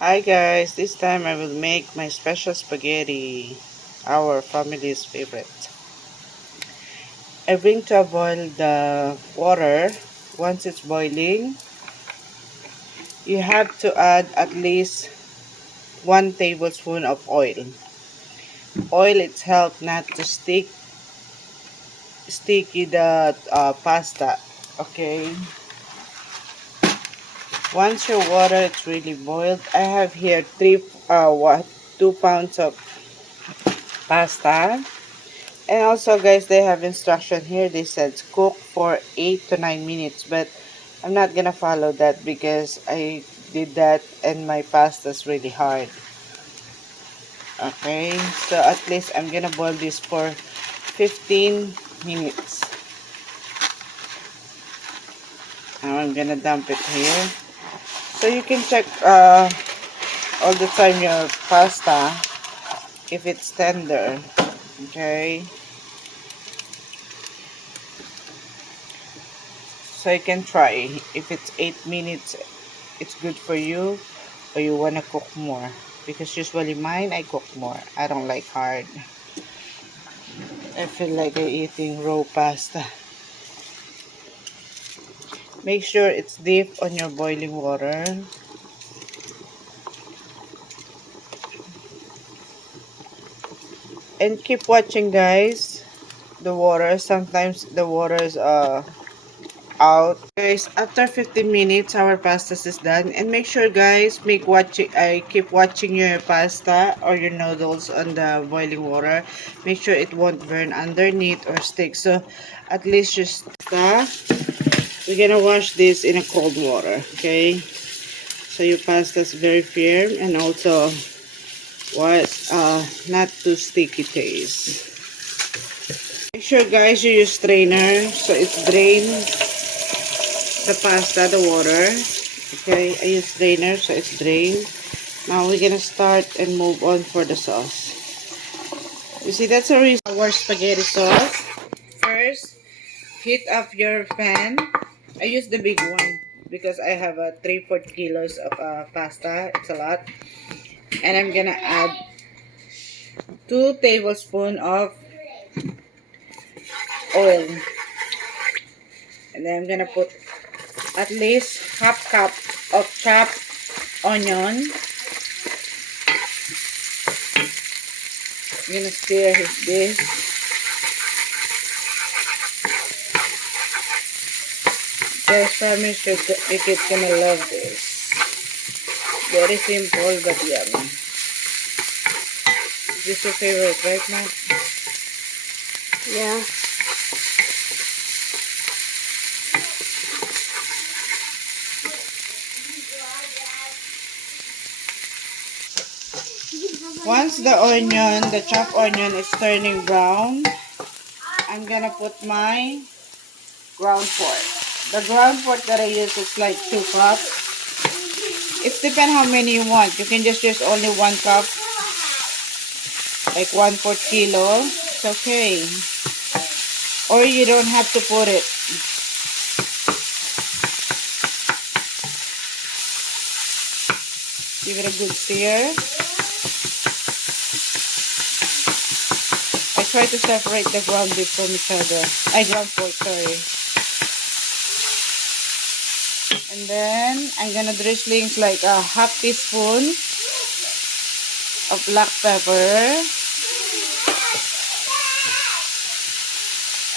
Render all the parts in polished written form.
Hi guys, this time I will make my special spaghetti, our family's favorite. I bring to a boil the water. Once it's boiling, you have to add at least 1 tablespoon of oil. Oil it's help not to sticky the pasta. Okay. Once your water is really boiled, I have here 2 pounds of pasta. And also guys, they have instruction here. They said cook for 8 to 9 minutes, but I'm not gonna follow that because I did that and my pasta's really hard. Okay, so at least I'm gonna boil this for 15 minutes. Now I'm gonna dump it here. So you can check all the time your pasta if it's tender. Okay, so you can try. If it's 8 minutes, it's good for you, or you want to cook more, because usually mine I cook more. I don't like hard. I feel like I'm eating raw pasta. Make sure it's deep on your boiling water. And keep watching guys, the water. Sometimes the water is out. Guys, after 15 minutes our pasta is done, and make sure guys, keep watching your pasta or your noodles on the boiling water. Make sure it won't burn underneath or stick. So at least just we're gonna wash this in a cold water. Okay, so your pasta is very firm and also not too sticky taste. Make sure guys you use strainer so it's drained the pasta, the water. Okay, I use strainer so it's drained. Now we're gonna start and move on for the sauce. You see, that's a reason our spaghetti sauce. First, heat up your pan. I use the big one because I have a 3/4 kilos of pasta. It's a lot. And I'm gonna add 2 tablespoons of oil. And then I'm gonna put at least half cup of chopped onion. I'm gonna stir this. Guys, promise your kids gonna love this. Very simple but yummy. Is this your favorite, right, Matt? Yeah. Once the chopped onion is turning brown, I'm gonna put my ground pork. The ground pork that I use is like 2 cups. It depends how many you want. You can just use only 1 cup, like 1/4 kilo. It's okay. Or you don't have to put it. Give it a good stir. I try to separate the ground beef from each other. Ground pork, sorry. And then I'm gonna drizzling like a half teaspoon of black pepper.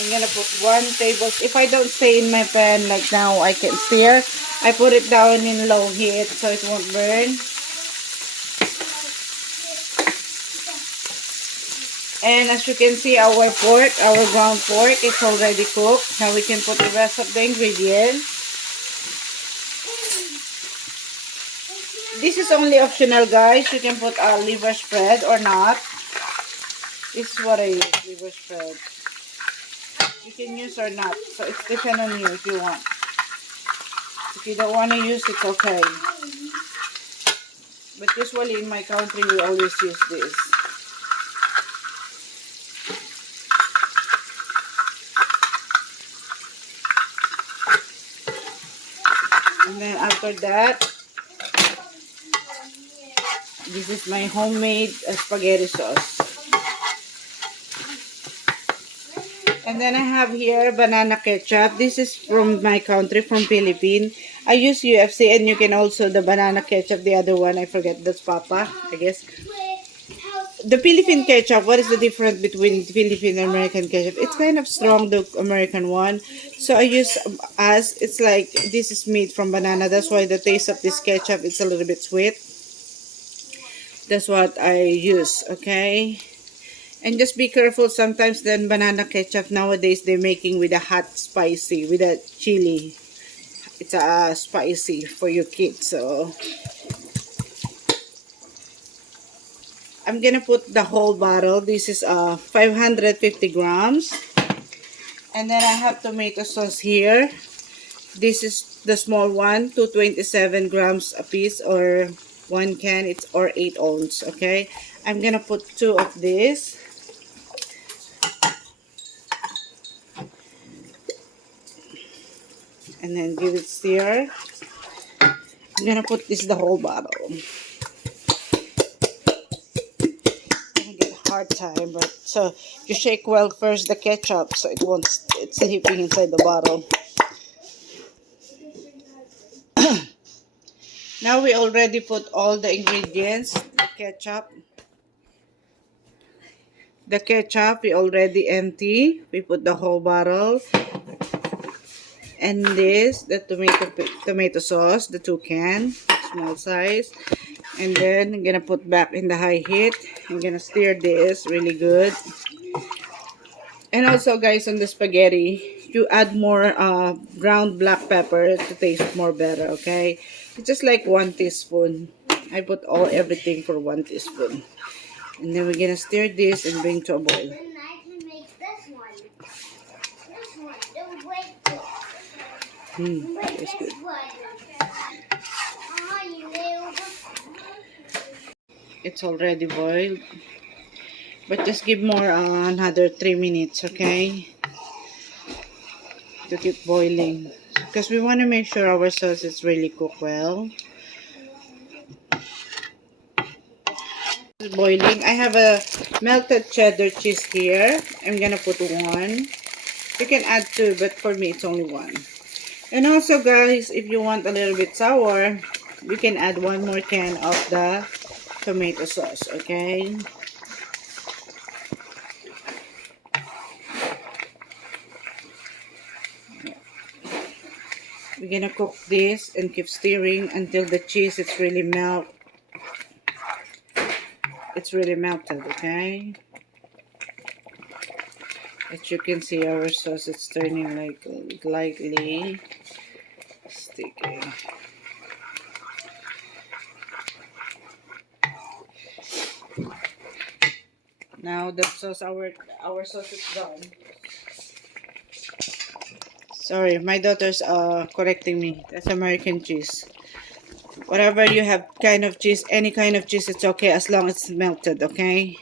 I'm gonna put 1 tablespoon. If I don't stay in my pan like now, I can stir. I put it down in low heat so it won't burn. And as you can see, our ground pork is already cooked. Now we can put the rest of the ingredients. This is only optional, guys. You can put a liver spread or not. This is what I use, liver spread. You can use or not. So it's depend on you if you want. If you don't want to use, it's okay. But usually in my country, we always use this. And then after that, This is my homemade spaghetti sauce. And then I have here banana ketchup. This is from my country, from Philippines. I use UFC, and you can also the banana ketchup. The other one, I forget, that's Papa, I guess. The Philippine ketchup, what is the difference between Philippine and American ketchup? It's kind of strong, the American one. So I use as, it's like, this is made from banana. That's why the taste of this ketchup is a little bit sweet. That's what I use, okay? And just be careful, sometimes then banana ketchup nowadays they're making with a hot spicy, with a chili. It's spicy for your kids, so I'm gonna put the whole bottle. This is 550 grams. And then I have tomato sauce here. This is the small one, 227 grams a piece, or one can, it's or 8 ounce, okay? I'm gonna put 2 of this. And then give it stir. I'm gonna put this the whole bottle. I get a hard time, but so you shake well first the ketchup so it won't, it's sleeping inside the bottle. Now we already put all the ingredients. The ketchup we already empty. We put the whole bottle. And this, the tomato sauce, the 2 can, small size. And then I'm gonna put back in the high heat. I'm gonna stir this really good. And also guys, on the spaghetti, you add more ground black pepper to taste more better, okay? It's just like 1 teaspoon. I put everything for 1 teaspoon. And then we're gonna stir this and bring to a boil. That's good. It's already boiled. But just give more another 3 minutes, okay? To keep boiling. Because we want to make sure our sauce is really cooked well. It's boiling. I have a melted cheddar cheese here. I'm gonna put 1. You can add 2, but for me it's only 1. And also guys, if you want a little bit sour, you can add 1 more can of the tomato sauce, okay? We're gonna cook this and keep stirring until the cheese is really it's really melted, okay? As you can see, our sauce is turning like lightly sticky. Now the sauce, our sauce is done. Sorry, my daughter's correcting me. That's American cheese. Whatever you have kind of cheese, any kind of cheese, it's okay as long as it's melted, okay?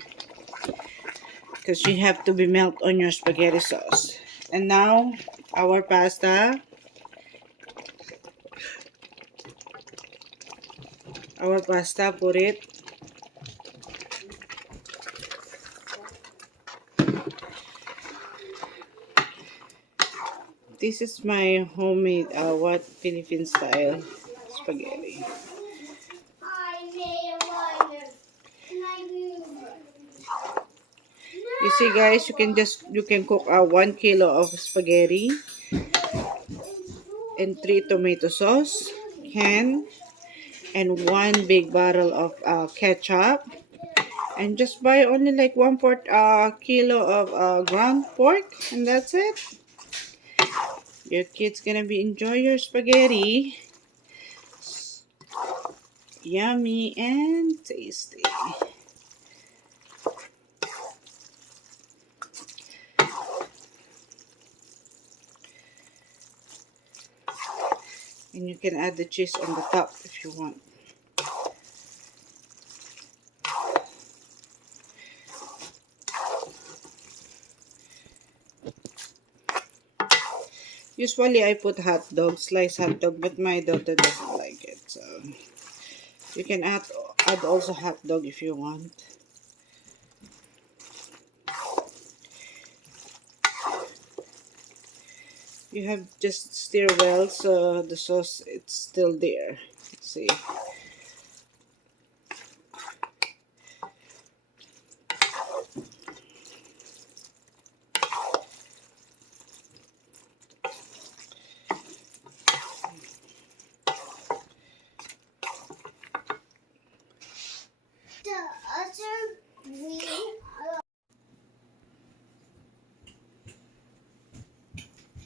Because you have to be melt on your spaghetti sauce. And now our pasta. Put it. This is my homemade Philippine style spaghetti. You see guys, you can cook 1 kilo of spaghetti and 3 tomato sauce can and 1 big bottle of ketchup, and just buy only like 1/4 kilo of ground pork, and that's it. Your kids gonna enjoy your spaghetti. Yummy and tasty. And you can add the cheese on the top if you want. Usually I put sliced hot dog, but my daughter doesn't like it. So you can add add also hot dog if you want. You have just stir well so the sauce it's still there. See.